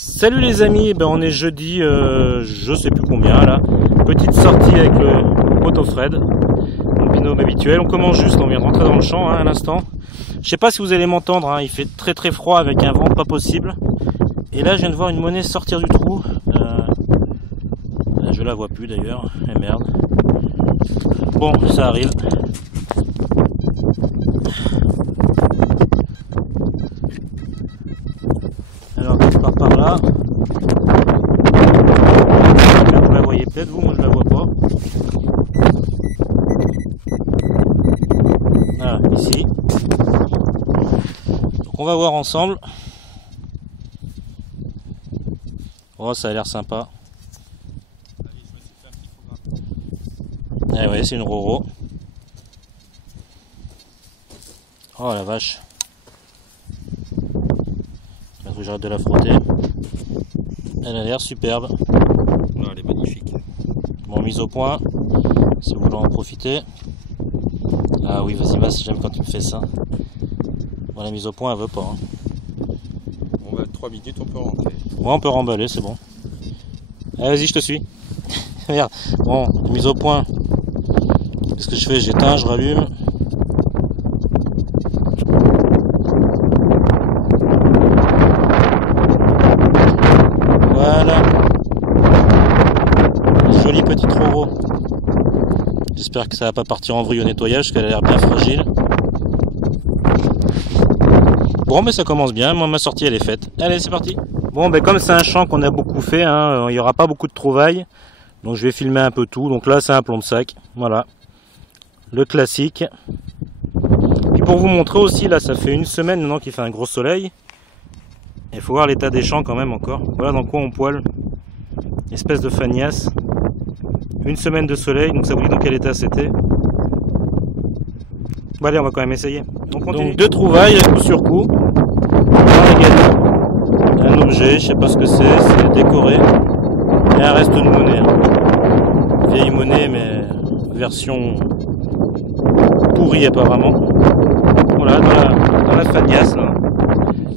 Salut les amis, ben on est jeudi, je sais plus combien là. Petite sortie avec le poteau Fred, mon binôme habituel. On commence juste, on vient de rentrer dans le champ à l'instant. Je sais pas si vous allez m'entendre, hein, il fait très très froid avec un vent pas possible. Et là je viens de voir une monnaie sortir du trou. Je la vois plus d'ailleurs, et merde. Bon, ça arrive. Alors je pars par là. Vous la voyez peut-être, vous, moi je la vois pas. Voilà, ici. Donc on va voir ensemble. Oh, ça a l'air sympa. Eh ouais, c'est une Roro. Oh la vache. Là, faut que j'arrête de la frotter. Elle a l'air superbe. Non, elle est magnifique. Bon, mise au point, si vous voulez en profiter. Ah oui, vas-y, Mas, j'aime quand tu me fais ça. Bon, la mise au point, elle veut pas. Hein. On va 3 minutes, on peut rentrer. Ouais, on peut remballer, c'est bon. Allez, vas-y, je te suis. Merde. Bon, mise au point. Qu'est-ce que je fais? J'éteins, je rallume. Voilà. Jolie petite Roro. J'espère que ça va pas partir en vrille au nettoyage, parce qu'elle a l'air bien fragile. Bon, mais ça commence bien. Moi, ma sortie, elle est faite. Allez, c'est parti. Bon, ben comme c'est un champ qu'on a beaucoup fait, hein, il n'y aura pas beaucoup de trouvailles. Donc, je vais filmer un peu tout. Donc là, c'est un plomb de sac. Voilà. Le classique. Et pour vous montrer aussi, là, ça fait une semaine maintenant qu'il fait un gros soleil. Il faut voir l'état des champs quand même encore. Voilà dans quoi on poêle. Espèce de fagnasse. Une semaine de soleil, donc ça vous dit dans quel état c'était. Bon allez, on va quand même essayer. On continue. Donc deux trouvailles, coup sur coup. Un objet, je sais pas ce que c'est décoré. Et un reste de monnaie. Vieille monnaie, mais version pourrie apparemment. Voilà, dans la fagnasse là.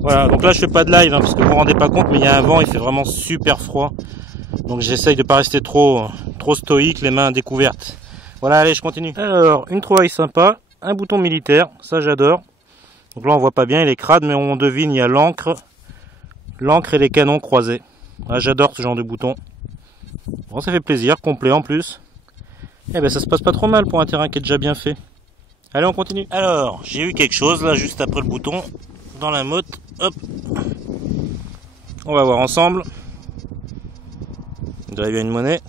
Voilà, donc là je fais pas de live hein, parce que vous vous rendez pas compte, mais il y a un vent, il fait vraiment super froid. Donc j'essaye de pas rester trop stoïque, les mains découvertes. Voilà, allez, je continue. Alors, une trouvaille sympa, un bouton militaire, ça j'adore. Donc là on voit pas bien, il est crade, mais on devine, il y a l'encre et les canons croisés. Voilà, j'adore ce genre de bouton. Bon, ça fait plaisir, complet en plus. Eh ben ça se passe pas trop mal pour un terrain qui est déjà bien fait. Allez, on continue. Alors, j'ai eu quelque chose là, juste après le bouton, dans la motte. Hop. On va voir ensemble. Vous avez bien une monnaie.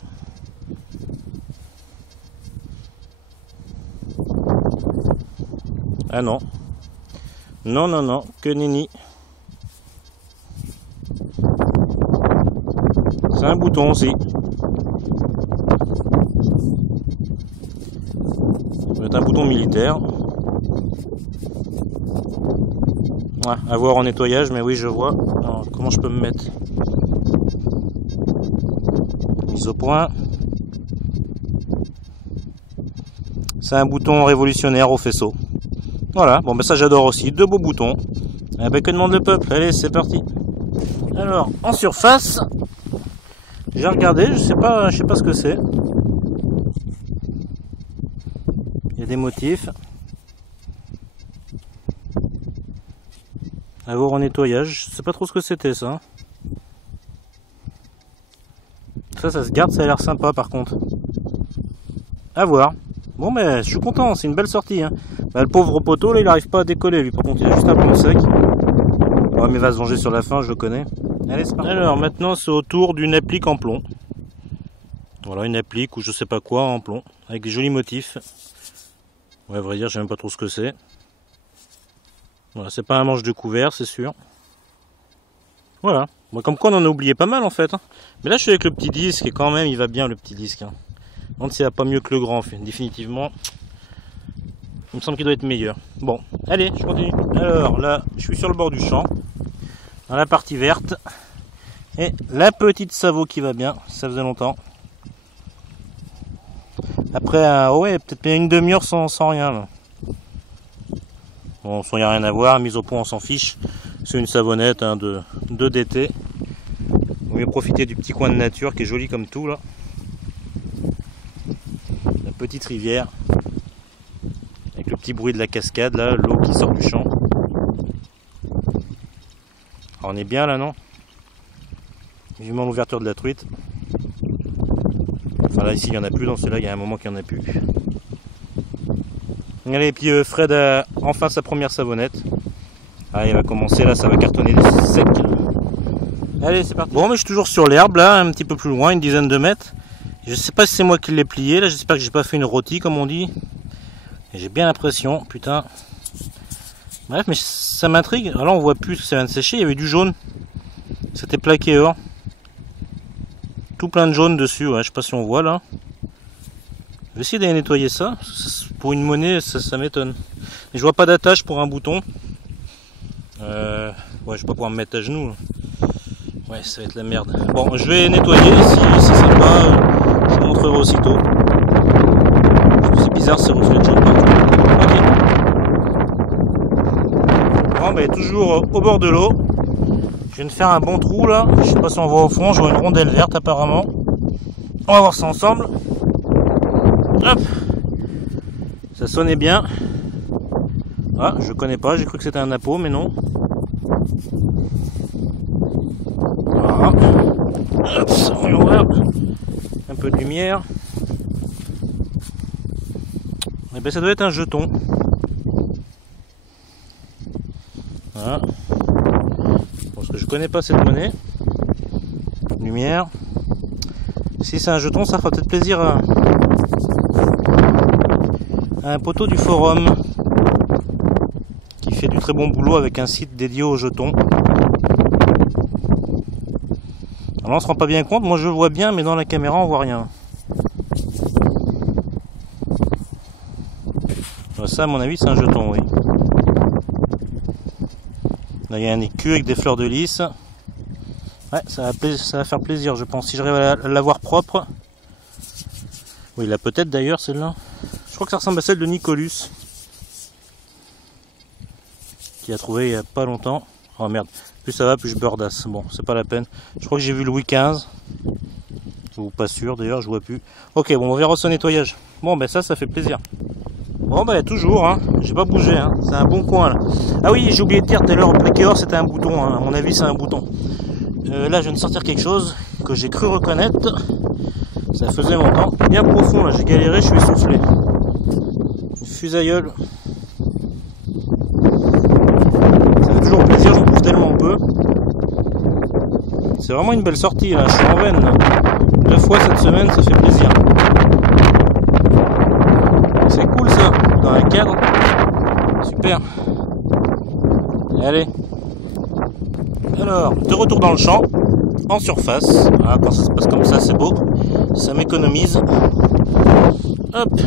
Ah non. Non, non, non, que nenni. C'est un bouton aussi. Ça doit être un bouton militaire. Ouais, à voir en nettoyage, mais oui, je vois. Alors, comment je peux me mettre? Mise au point. C'est un bouton révolutionnaire au faisceau. Voilà, bon ben ça j'adore aussi. Deux beaux boutons. Eh ben, que demande le peuple? Allez, c'est parti. Alors, en surface, j'ai regardé, je sais pas ce que c'est. Il y a des motifs. À voir en nettoyage, je sais pas trop ce que c'était ça. Ça se garde, ça a l'air sympa par contre. À voir. Bon mais je suis content, c'est une belle sortie. Hein. Bah, le pauvre poteau là il arrive pas à décoller lui, par contre il a juste un plomb sec. Ouais, mais il va se venger sur la fin, je le connais. Allez, c'est parti. Alors maintenant c'est au tour d'une applique en plomb. Voilà, une applique ou je sais pas quoi en plomb, avec des jolis motifs. Ouais, à vrai dire, je sais même pas trop ce que c'est. Voilà, c'est pas un manche de couvert, c'est sûr. Voilà. Bon, comme quoi on en a oublié pas mal en fait. Hein. Mais là je suis avec le petit disque et quand même il va bien le petit disque. Hein. Donc c'est pas mieux que le grand, définitivement. Il me semble qu'il doit être meilleur. Bon, allez, je continue. Alors là, je suis sur le bord du champ, dans la partie verte. Et la petite Savo qui va bien, ça faisait longtemps. Après, ouais, peut-être une demi-heure sans rien. Là. Bon, il n'y a rien à voir, mise au point, on s'en fiche. C'est une savonnette hein, de d'été. mieux profiter du petit coin de nature qui est joli comme tout là. La petite rivière. Avec le petit bruit de la cascade là, l'eau qui sort du champ. Alors on est bien là, non? Vivement l'ouverture de la truite. Enfin là ici il n'y en a plus, dans celui-là il y a un moment qu'il n'y en a plus. Allez, et puis Fred a enfin sa première savonnette. Ah, il va commencer là, ça va cartonner sec. Allez, c'est parti. Bon, mais je suis toujours sur l'herbe là, un petit peu plus loin, une dizaine de mètres. Je sais pas si c'est moi qui l'ai plié là, j'espère que j'ai pas fait une rôtie comme on dit. J'ai bien l'impression, putain. Bref, mais ça m'intrigue. Alors là on voit plus que ça vient de sécher, il y avait du jaune. C'était plaqué or. Tout plein de jaune dessus, ouais, je sais pas si on voit là. Je vais essayer d'aller nettoyer ça. Pour une monnaie, ça m'étonne. Mais je vois pas d'attache pour un bouton. Ouais, je vais pas pouvoir me mettre à genoux. Ouais, ça va être la merde. Bon, je vais nettoyer. Si c'est sympa, je vous montrerai aussitôt. C'est bizarre, ces reflets de jaune partout. Ok. Bon, ben, toujours au bord de l'eau. Je viens de faire un bon trou là. Je sais pas si on voit au fond. Je vois une rondelle verte apparemment. On va voir ça ensemble. Hop. Ça sonnait bien. Ah, je connais pas. J'ai cru que c'était un appôt, mais non. Voilà. Hop, voyons voir. Un peu de lumière. Et ben ça doit être un jeton. Voilà. Parce que je connais pas cette monnaie. Lumière. Si c'est un jeton, ça fera peut-être plaisir à un poteau du forum qui fait du très bon boulot avec un site dédié aux jetons. Alors là, on se rend pas bien compte, moi je vois bien, mais dans la caméra on voit rien. Ça, à mon avis, c'est un jeton, oui. Là, il y a un écu avec des fleurs de lys. Ouais, ça va faire plaisir, je pense. Si j'arrive à l'avoir propre. Oui, là, peut-être d'ailleurs, celle-là. Je crois que ça ressemble à celle de Nicolus. Qui a trouvé il n'y a pas longtemps. Oh merde, plus ça va, plus je beurdasse. Bon, c'est pas la peine. Je crois que j'ai vu Louis XV. Ou pas sûr, d'ailleurs, je vois plus. Ok, bon, on verra son nettoyage. Bon, ben ça fait plaisir. Bon bah toujours, hein. J'ai pas bougé, hein. C'est un bon coin là. Ah oui, j'ai oublié de dire tout à l'heure, plaqué or c'était un bouton, hein. À mon avis c'est un bouton. Là je viens de sortir quelque chose que j'ai cru reconnaître. Ça faisait longtemps. Bien profond là, j'ai galéré, je suis essoufflé. Une fusailleule. Ça fait toujours plaisir, j'en trouve tellement peu. C'est vraiment une belle sortie là, je suis en veine là. 2 fois cette semaine, ça fait plaisir. C'est cool ça, dans un cadre. Super. Allez. Alors, de retour dans le champ, en surface. Ah, quand ça se passe comme ça, c'est beau. Ça m'économise. Hop.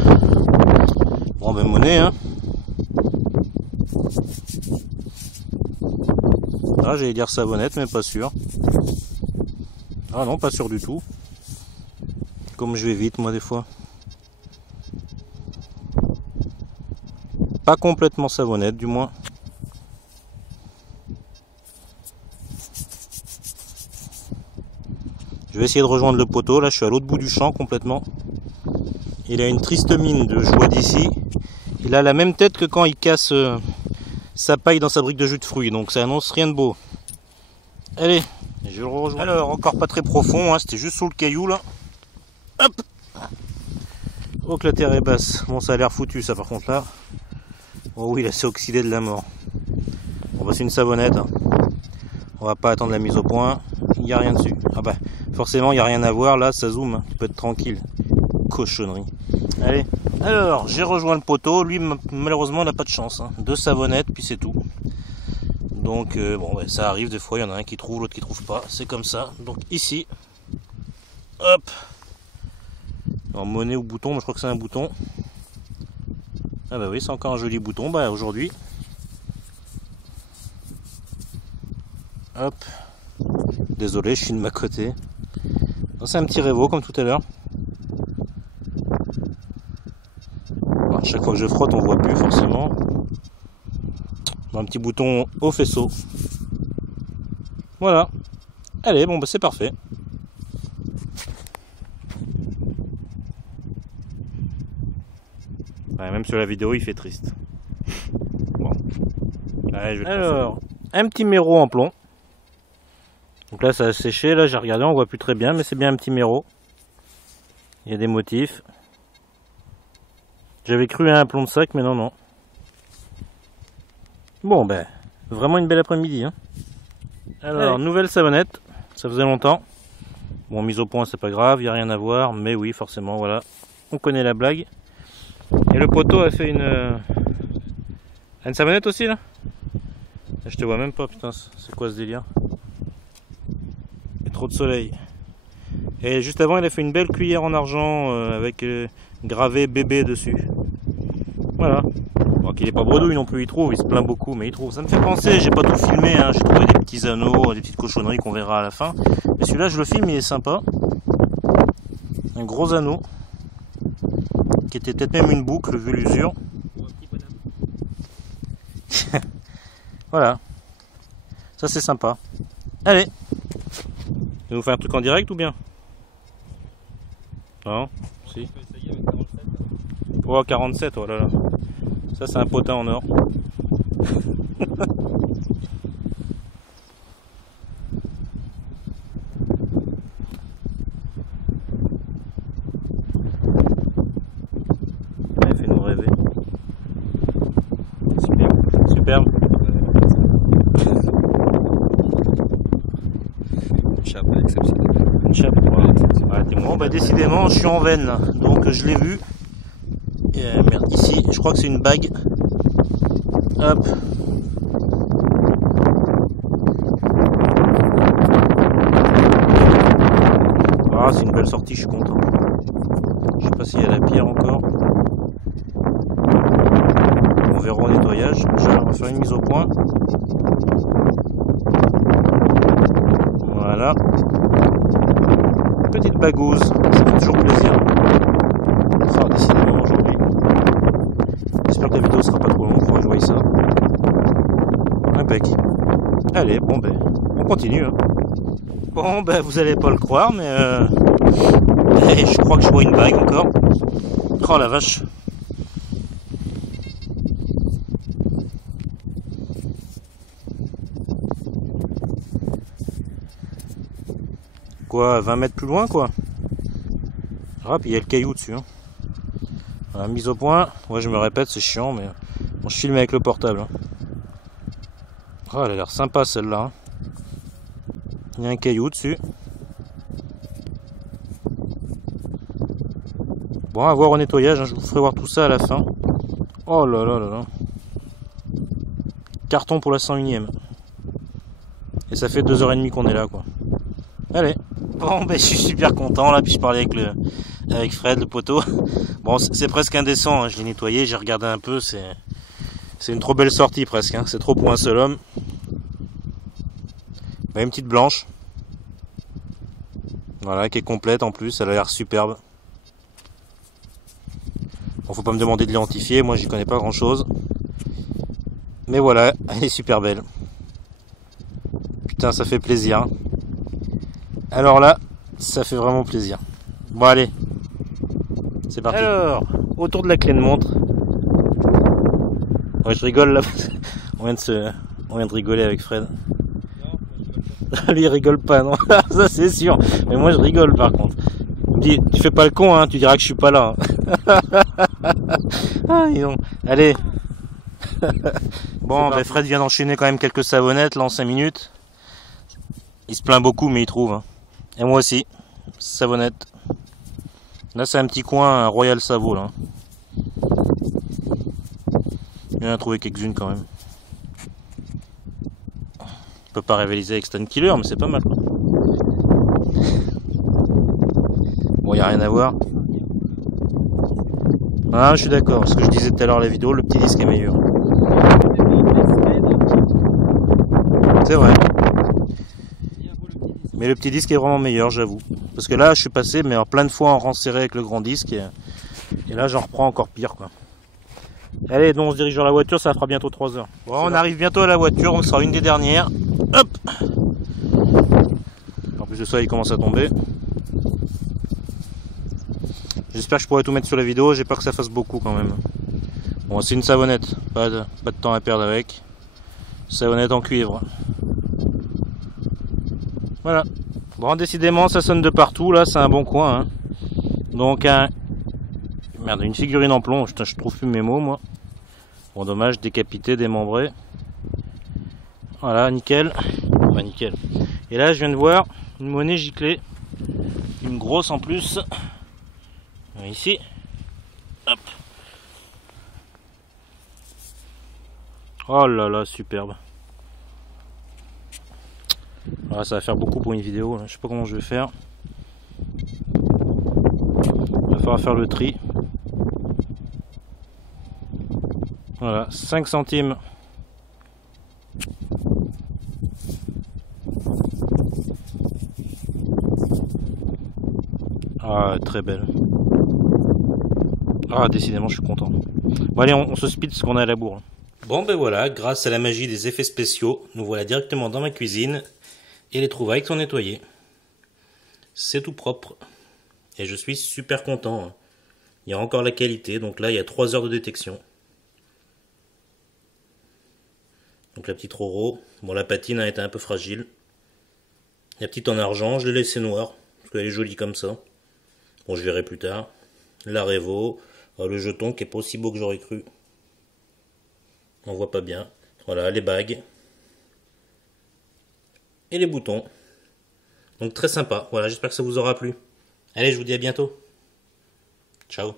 Bon, ben monnaie, hein. Ah, j'allais dire savonnette, mais pas sûr. Ah non, pas sûr du tout. Comme je vais vite, moi, des fois. Pas complètement savonnette, du moins. Je vais essayer de rejoindre le poteau. Là, je suis à l'autre bout du champ complètement. Il a une triste mine de joie d'ici. Il a la même tête que quand il casse sa paille dans sa brique de jus de fruits. Donc ça annonce rien de beau. Allez, je le rejoins. Alors, encore pas très profond. Hein, c'était juste sous le caillou là. Hop. Oh que la terre est basse. Bon, ça a l'air foutu ça par contre là. Oh oui, là c'est oxydé de la mort. Bon bah c'est une savonnette. Hein. On va pas attendre la mise au point. Il n'y a rien dessus. Ah bah forcément il n'y a rien à voir. Là ça zoome. Tu peux être tranquille. Cochonnerie. Allez. Alors j'ai rejoint le poteau. Lui malheureusement n'a pas de chance. Hein. 2 savonnettes puis c'est tout. Donc bon bah, ça arrive des fois. Il y en a un qui trouve, l'autre qui trouve pas. C'est comme ça. Donc ici. Hop. En monnaie ou bouton. Moi je crois que c'est un bouton. Ah bah oui, c'est encore un joli bouton, bah aujourd'hui. Hop. Désolé, je suis de ma côté. C'est un petit révo comme tout à l'heure. À chaque fois que je frotte, on voit plus forcément. Un petit bouton au faisceau. Voilà. Allez, bon bah c'est parfait. Ouais, même sur la vidéo il fait triste. Bon. Allez, je vais alors, un petit méreau en plomb. Donc là ça a séché, là j'ai regardé, on voit plus très bien, mais c'est bien un petit méreau. Il y a des motifs. J'avais cru à un plomb de sac, mais non, non. Bon ben, vraiment une belle après-midi. Hein. Alors, nouvelle savonnette, ça faisait longtemps. Bon, mise au point c'est pas grave, il n'y a rien à voir, mais oui, forcément, voilà. On connaît la blague. Et le poteau a fait une savonnette aussi là. Je te vois même pas, putain, c'est quoi ce délire? Il y a trop de soleil. Et juste avant, il a fait une belle cuillère en argent avec gravé bébé dessus. Voilà. Bon, qu'il est pas bredouille non plus, il trouve, il se plaint beaucoup, mais il trouve. Ça me fait penser, j'ai pas tout filmé, hein, j'ai trouvé des petits anneaux, des petites cochonneries qu'on verra à la fin. Mais celui-là, je le filme, il est sympa. Un gros anneau, qui était peut-être même une boucle, vu l'usure. Voilà. Ça, c'est sympa. Allez. Tu nous faire un truc en direct ou bien? Non? Si. Oh, 47, oh là là. Ça, c'est un potin en or. Allez, fais-nous rêver. Superbe. Superbe. Une chape exceptionnelle. Une chape, ouais. Bon, bah décidément, je suis en veine, là. Donc je l'ai vu. Et, merde, ici, je crois que c'est une bague. Hop. Ah, c'est une belle sortie, je suis content. Je sais pas s'il y a la pierre encore. On verra au nettoyage. On va faire une mise au point. Voilà. Petite bagouze, ça fait toujours plaisir. Ah, décidément aujourd'hui. J'espère que la vidéo sera pas trop longue, faudra que je voie ça. Impec. Allez, bon ben, on continue. Hein. Bon ben, vous allez pas le croire, mais je crois que je vois une bague encore. Oh la vache. Quoi, 20 mètres plus loin quoi. Ah, puis il y a le caillou dessus. Hein. Voilà, mise au point. Ouais, je me répète, c'est chiant, mais bon, je filme avec le portable. Hein. Oh, elle a l'air sympa celle-là. Hein. Il y a un caillou dessus. Bon, à voir au nettoyage, hein. Je vous ferai voir tout ça à la fin. Oh là là là là. Carton pour la 101ème. Et ça fait 2h30 qu'on est là quoi. Allez. Bon, ben je suis super content là, puis je parlais avec Fred, le poteau. Bon, c'est presque indécent, hein. Je l'ai nettoyé, j'ai regardé un peu, c'est une trop belle sortie presque, hein. C'est trop pour un seul homme. Ben, une petite blanche. Voilà, qui est complète en plus, elle a l'air superbe. Bon, faut pas me demander de l'identifier, moi j'y connais pas grand chose. Mais voilà, elle est super belle. Putain, ça fait plaisir. Hein. Alors là, ça fait vraiment plaisir. Bon allez, c'est parti. Alors, autour de la clé de montre. Ouais, je rigole là. On vient de rigoler avec Fred. Non, lui il rigole pas, non. Ça c'est sûr. Mais moi je rigole par contre. Tu fais pas le con, hein. Tu diras que je suis pas là. Hein. Ah, non. Allez. Bon, ben Fred vient d'enchaîner quand même quelques savonnettes là en 5 minutes. Il se plaint beaucoup, mais il trouve. Hein. Et moi aussi, savonnette. Là, c'est un petit coin, un Royal Savo, là. Il en a trouvé quelques-unes quand même. Je peux pas rivaliser avec Stan Killer, mais c'est pas mal. Quoi. Bon, il n'y a rien à voir. Ah, je suis d'accord. Ce que je disais tout à l'heure, la vidéo, le petit disque est meilleur. C'est vrai. Mais le petit disque est vraiment meilleur, j'avoue. Parce que là, je suis passé mais en plein de fois en rang serré avec le grand disque. Et là, j'en reprends encore pire, quoi. Allez, donc on se dirige vers la voiture, ça fera bientôt 3 heures. Bon, on arrive bientôt à la voiture, on sera une des dernières. Hop. plus le soleil commence à tomber. J'espère que je pourrai tout mettre sur la vidéo, j'ai peur que ça fasse beaucoup quand même. Bon, c'est une savonnette, pas de temps à perdre avec. Savonnette en cuivre. Voilà. Bon, décidément, ça sonne de partout, là, c'est un bon coin. Hein. Donc, merde, une figurine en plomb, je trouve plus mes mots, moi. Bon, dommage, décapité, démembré. Voilà, nickel. Bah, nickel. Et là, je viens de voir une monnaie giclée. Une grosse en plus. Ici. Hop. Oh là là, superbe. Voilà, ça va faire beaucoup pour une vidéo. Je sais pas comment je vais faire. Il va falloir faire le tri. Voilà, 5 centimes. Ah, très belle. Ah, décidément, je suis content. Bon, allez, on se speed parce qu'on est à la bourre. Bon, ben voilà, grâce à la magie des effets spéciaux, nous voilà directement dans ma cuisine et les trouvailles sont nettoyées. C'est tout propre. Et je suis super content. Il y a encore la qualité, donc là, il y a 3 heures de détection. Donc la petite Roro, bon, la patine a été un peu fragile. La petite en argent, je l'ai laissée noire, parce qu'elle est jolie comme ça. Bon, je verrai plus tard. La Revo, le jeton qui est pas aussi beau que j'aurais cru. On voit pas bien. Voilà, les bagues. Et les boutons. Donc très sympa. Voilà, j'espère que ça vous aura plu. Allez, je vous dis à bientôt. Ciao.